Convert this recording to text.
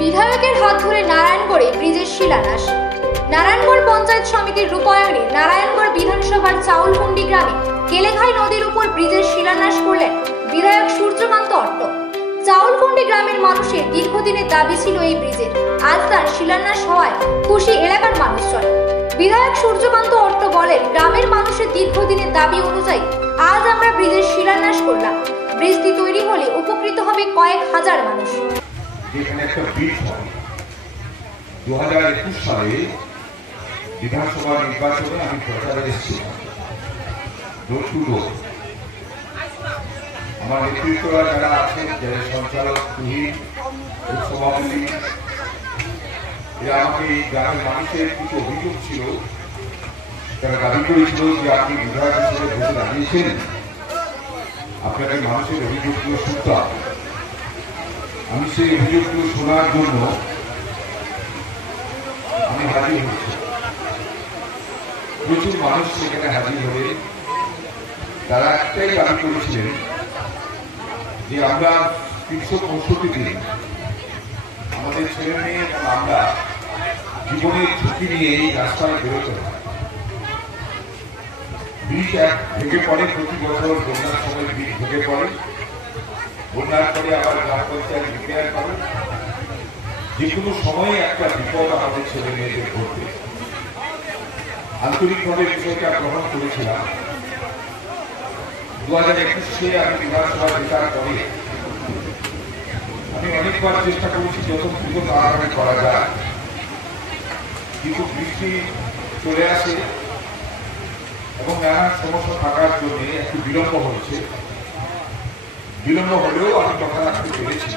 বিধায়কের হাত ধরে নারায়ণগড়ে ব্রিজের শিলান্যাস। নারায়ণগড় পঞ্চায়েত সমিতির রূপায়ণে নারায়ণগড় বিধানসভার চাউলকুন্ডি গ্রামে কেলেঘাই নদীর উপর ব্রিজের শিলান্যাস করলেন বিধায়ক সূর্যকান্ত অট্ট। চাউলকুন্ডি গ্রামের মানুষের দীর্ঘদিনের দাবি ছিল এই ব্রিজের, আজ তার শিলান্যাস হওয়ায় খুশি এলাকার মানুষজন। বিধায়ক সূর্যকান্ত অট্ট বলেন, গ্রামের মানুষের দীর্ঘদিনের দাবি অনুযায়ী আজ আমরা ব্রিজের শিলান্যাস করলাম। ব্রিজটি তৈরি হলে উপকৃত হবে কয়েক হাজার মানুষ। যেখানে একটা ব্রিজ হয় 2021 সালে বিধানসভা নির্বাচনে আমি প্রচারে এসেছিলাম, ডোর টু ডোর। আমার নেতৃত্বরা যারা আছেন, যারা সঞ্চালক তুহিন, সভাপতি, এরা আমাকে এই গ্রামের মানুষের কিছু অভিযোগ ছিল, তারা দাবি করেছিল যে আপনি বিধায়ক হিসেবে ভোটে দাঁড়িয়েছেন, আপনাকে মানুষের অভিযোগগুলো শুনতে হবে। আমি সেই অভিযোগগুলো শোনার জন্য আমি হাজির হচ্ছি। প্রচুর মানুষ সেখানে হাজির হয়ে তারা একটাই দাবি করেছিলেন যে আমরা 365 দিন আমাদের ছেলে মেয়ে এবং আমরা জীবনের ঝুঁকি নিয়ে এই রাস্তায় বেরোতে হয়। ব্রিজ ভেঙে পড়ে, প্রতি বছর বন্যার সময় ব্রিজ ভেঙে পড়ে, বন্যার পরে আবার গ্রাম পঞ্চায়েত রিপেয়ার করে। যে কোনো সময়ে একটা বিপদ আমাদের ছেলে মেয়েদের ঘটবে। আন্তরিকভাবে বিষয়টা গ্রহণ করেছিলাম। 2021-এ আমি বিধানসভা জেতার পরে আমি অনেকবার চেষ্টা করেছি যত দ্রুত তাড়াতাড়ি করা যায়, কিন্তু বৃষ্টি চলে আসে এবং নানান সমস্যা থাকার জন্য একটু বিলম্ব হয়েছে। বিলম্ব হলেও আমি কথা রাখতে পেরেছি।